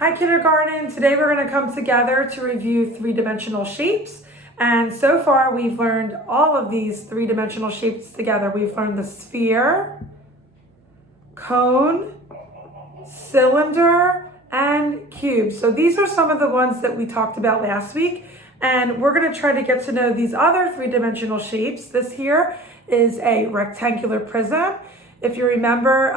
Hi kindergarten, today we're going to come together to review three-dimensional shapes. And so far we've learned all of these three-dimensional shapes together. We've learned the sphere, cone, cylinder, and cube. So these are some of the ones that we talked about last week. And we're going to try to get to know these other three-dimensional shapes. This here is a rectangular prism. If you remember,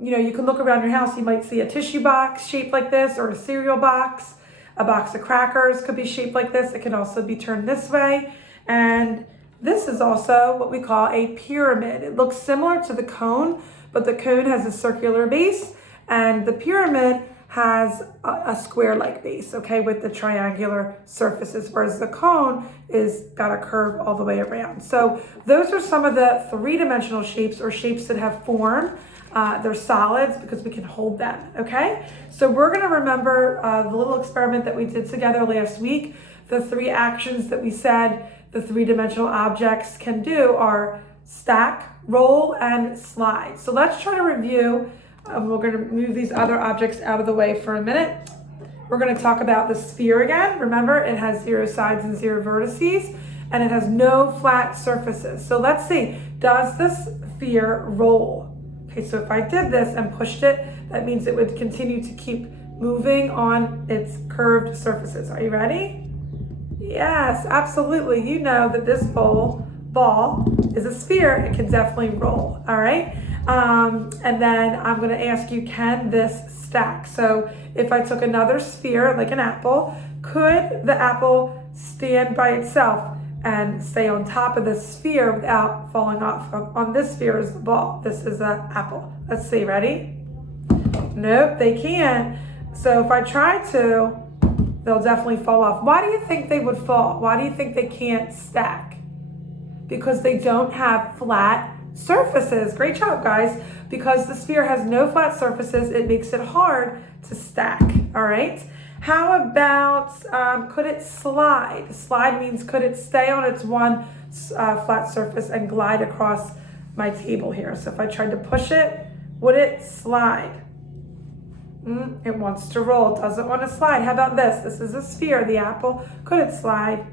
you can look around your house, you might see a tissue box shaped like this, or a cereal box. A box of crackers could be shaped like this. It can also be turned this way. And this is also what we call a pyramid. It looks similar to the cone, but the cone has a circular base, and the pyramid has a square-like base, okay, with the triangular surfaces, whereas the cone is got a curve all the way around. So those are some of the three-dimensional shapes, or shapes that have form. They're solids because we can hold them, okay? So we're gonna remember the little experiment that we did together last week. The three actions that we said the three-dimensional objects can do are stack, roll, and slide. So let's try to review. We're going to move these other objects out of the way for a minute. We're going to talk about the sphere again. Remember, it has 0 sides and 0 vertices, and it has no flat surfaces. So let's see, does this sphere roll? Okay, so if I did this and pushed it, that means it would continue to keep moving on its curved surfaces. Are you ready? Yes, absolutely. You know that this ball is a sphere. It can definitely roll, all right? And then I'm going to ask you, can this stack? So if I took another sphere, like an apple, could the apple stand by itself and stay on top of the sphere without falling off? On this sphere is the ball. This is an apple. Let's see, ready? Nope, they can't. So if I try to, they'll definitely fall off. Why do you think they would fall? Why do you think they can't stack? Because they don't have flat surfaces. Great job, guys. Because the sphere has no flat surfaces, it makes it hard to stack. All right. How about could it slide? Slide means could it stay on its one flat surface and glide across my table here? So if I tried to push it, would it slide? It wants to roll. It doesn't want to slide. How about this? This is a sphere, the apple. Could it slide?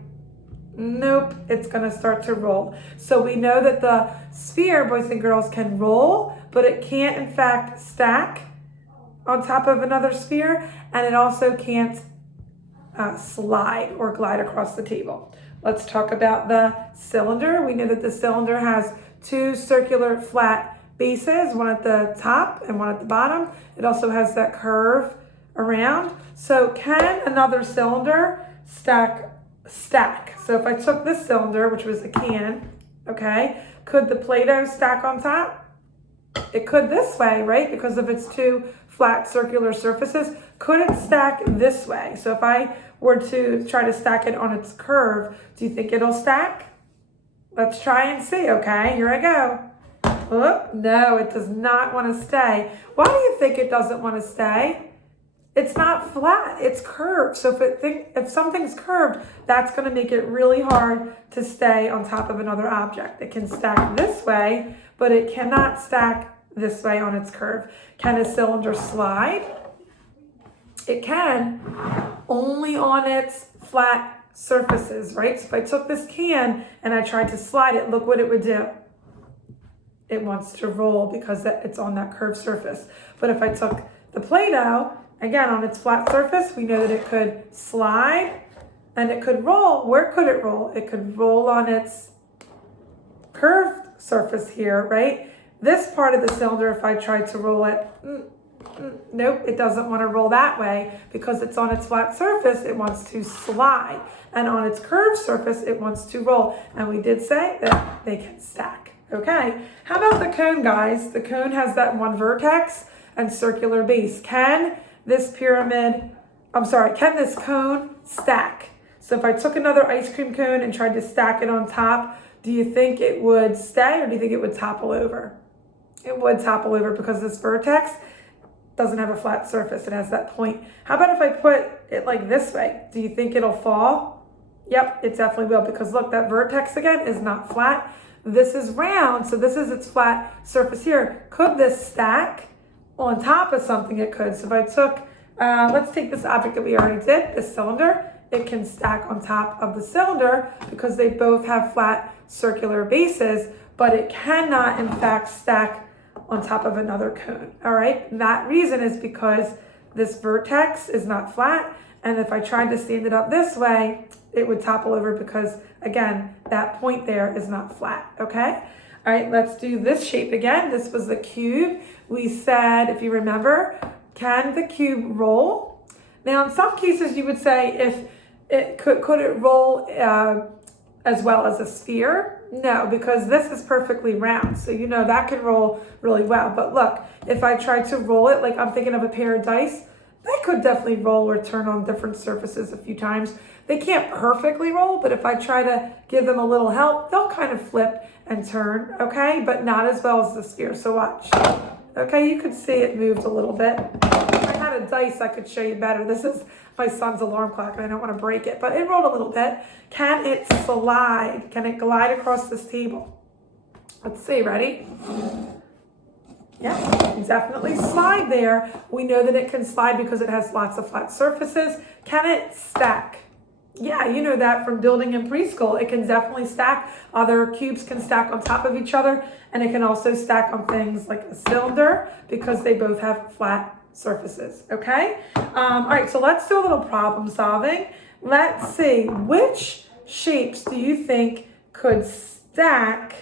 Nope, it's going to start to roll. So we know that the sphere, boys and girls, can roll, but it can't, in fact, stack on top of another sphere, and it also can't slide or glide across the table. Let's talk about the cylinder. We know that the cylinder has 2 circular flat bases, one at the top and one at the bottom. It also has that curve around. So can another cylinder stack? So if I took this cylinder, which was a can, okay, could the Play-Doh stack on top? It could this way, right? Because of its 2 flat circular surfaces. Could it stack this way? So if I were to try to stack it on its curve, do you think it'll stack? Let's try and see, okay? Here I go. Oh, no, it does not want to stay. Why do you think it doesn't want to stay? It's not flat, it's curved. So if something's curved, that's going to make it really hard to stay on top of another object. It can stack this way, but it cannot stack this way on its curve. Can a cylinder slide? It can, only on its flat surfaces, right? So if I took this can and I tried to slide it, look what it would do. It wants to roll because it's on that curved surface. But if I took the Play-Doh, again, on its flat surface, we know that it could slide and it could roll. Where could it roll? It could roll on its curved surface here, right? This part of the cylinder, if I tried to roll it, nope, it doesn't want to roll that way because it's on its flat surface, it wants to slide. And on its curved surface, it wants to roll. And we did say that they can stack. Okay, how about the cone, guys? The cone has that one vertex and circular base. Can this cone stack? So if I took another ice cream cone and tried to stack it on top, do you think it would stay or do you think it would topple over? It would topple over because this vertex doesn't have a flat surface. It has that point. How about if I put it like this way? Do you think it'll fall? Yep, it definitely will, because look, that vertex again is not flat. This is round, so this is its flat surface here. Could this stack on top of something? It could. So if I took Let's take this object that we already did, this cylinder. It can stack on top of the cylinder because they both have flat circular bases, but it cannot in fact stack on top of another cone. All right, and that reason is because this vertex is not flat, and if I tried to stand it up this way, it would topple over because, again, that point there is not flat, okay? All right, let's do this shape again. This was the cube. We said, if you remember, can the cube roll? Now, in some cases, you would say if it could it roll as well as a sphere? No, because this is perfectly round. So, you know, that can roll really well. But look, if I tried to roll it, like I'm thinking of a pair of dice, they could definitely roll or turn on different surfaces a few times. They can't perfectly roll, but if I try to give them a little help, they'll kind of flip and turn, okay? But not as well as the sphere, so watch. Okay, you could see it moved a little bit. If I had a dice, I could show you better. This is my son's alarm clock, and I don't want to break it, but it rolled a little bit. Can it slide? Can it glide across this table? Let's see, ready? Yeah, definitely slide there. We know that it can slide because it has lots of flat surfaces. Can it stack? Yeah, you know that from building in preschool. It can definitely stack. Other cubes can stack on top of each other, and it can also stack on things like a cylinder because they both have flat surfaces, okay? All right, so let's do a little problem solving. Let's see, which shapes do you think could stack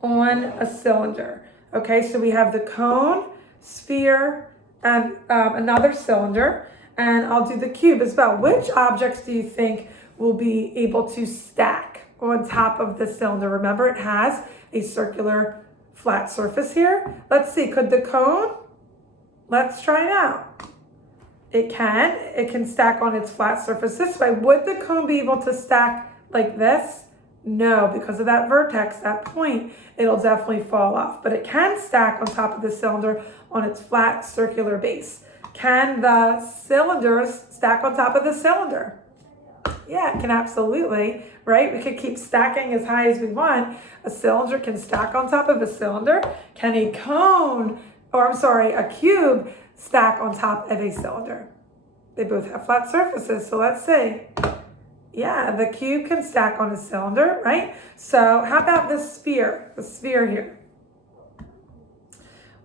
on a cylinder? Okay, so we have the cone, sphere, and another cylinder, and I'll do the cube as well. Which objects do you think will be able to stack on top of the cylinder? Remember, it has a circular flat surface here. Let's see, could the cone? Let's try it out. It can stack on its flat surface this way. Would the cone be able to stack like this? No, because of that vertex, that point, it'll definitely fall off. But it can stack on top of the cylinder on its flat circular base. Can the cylinders stack on top of the cylinder? Yeah, it can absolutely, right? We could keep stacking as high as we want. A cylinder can stack on top of a cylinder. Can a cone, or I'm sorry, a cube stack on top of a cylinder? They both have flat surfaces, so let's see. Yeah, the cube can stack on a cylinder, right? So how about this sphere, the sphere here?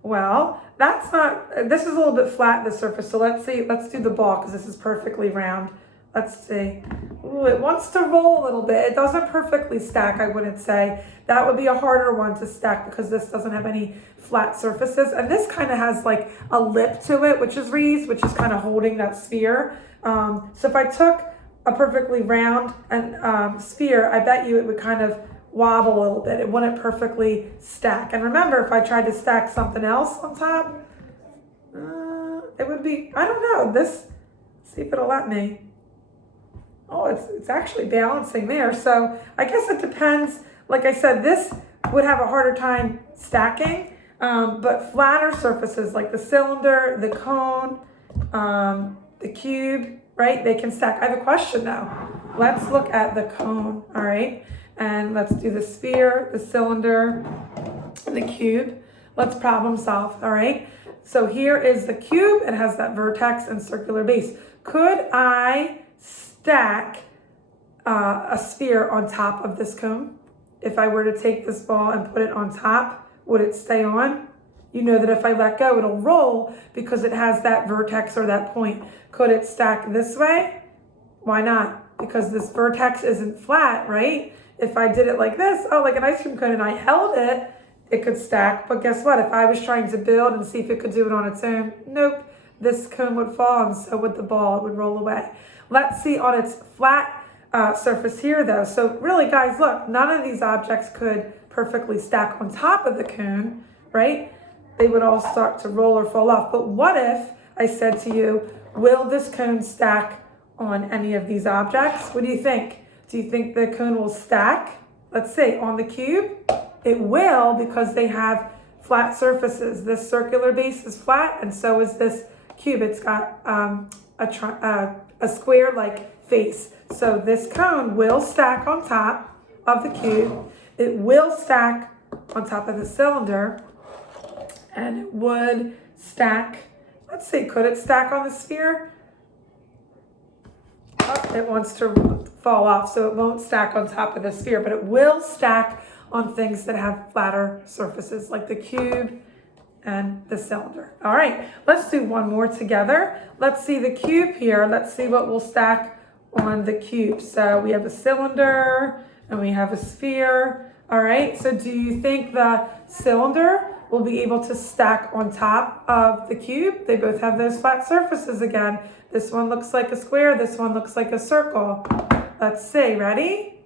Well, that's not, this is a little bit flat, the surface. So let's see, let's do the ball because this is perfectly round. Let's see. Ooh, it wants to roll a little bit. It doesn't perfectly stack, I wouldn't say. That would be a harder one to stack because this doesn't have any flat surfaces. And this kind of has like a lip to it, which is raised, which is kind of holding that sphere. So if I took a perfectly round and sphere, I bet you it would kind of wobble a little bit. It wouldn't perfectly stack. And remember, if I tried to stack something else on top, it would be, I don't know, this, see if it'll let me. Oh, it's actually balancing there. So I guess it depends. Like I said, this would have a harder time stacking, but flatter surfaces like the cylinder, the cone, the cube, right? They can stack. I have a question though. Let's look at the cone, all right? And let's do the sphere, the cylinder, and the cube. Let's problem solve, all right? So here is the cube. It has that vertex and circular base. Could I stack a sphere on top of this cone? If I were to take this ball and put it on top, would it stay on? You know that if I let go, it'll roll because it has that vertex or that point. Could it stack this way? Why not? Because this vertex isn't flat, right? If I did it like this, oh, like an ice cream cone, and I held it, it could stack. But guess what? If I was trying to build and see if it could do it on its own, nope, this cone would fall and so would the ball. It would roll away. Let's see on its flat surface here though. So really guys, look, none of these objects could perfectly stack on top of the cone, right? They would all start to roll or fall off. But what if I said to you, will this cone stack on any of these objects? What do you think? Do you think the cone will stack? Let's say on the cube, it will because they have flat surfaces. This circular base is flat and so is this cube. It's got a square-like face. So this cone will stack on top of the cube. It will stack on top of the cylinder, and it would stack Let's see, could it stack on the sphere? Oh, it wants to fall off, so it won't stack on top of the sphere, but it will stack on things that have flatter surfaces like the cube and the cylinder. All right, let's do one more together. Let's see the cube here. Let's see what will stack on the cube. So we have a cylinder and we have a sphere. All right, so do you think the cylinder will be able to stack on top of the cube? They both have those flat surfaces again. This one looks like a square, this one looks like a circle. Let's see, ready?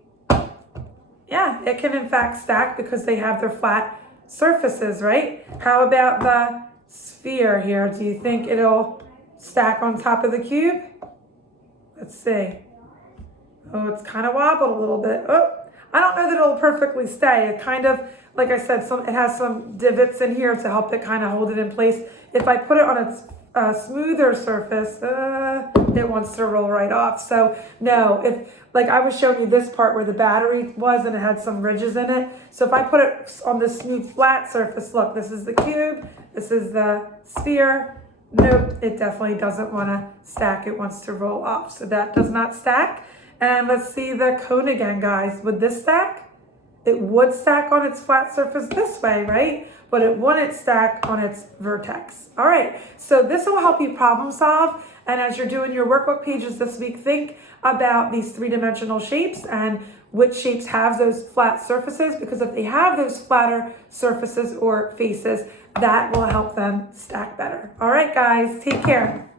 Yeah, it can in fact stack because they have their flat surfaces, right? How about the sphere here? Do you think it'll stack on top of the cube? Let's see. Oh, it's kind of wobbled a little bit. Oh, I don't know that it'll perfectly stay. It kind of, like I said, it has some divots in here to help it kind of hold it in place. If I put it on its smoother surface, it wants to roll right off. So no, if like I was showing you this part where the battery was and it had some ridges in it. So if I put it on this smooth flat surface, look, this is the cube, this is the sphere. Nope, it definitely doesn't want to stack. It wants to roll off. So that does not stack. And let's see the cone again, guys. Would this stack? It would stack on its flat surface this way, right? But it wouldn't stack on its vertex. All right, so this will help you problem solve. And as you're doing your workbook pages this week, think about these three-dimensional shapes and which shapes have those flat surfaces, because if they have those flatter surfaces or faces, that will help them stack better. All right, guys, take care.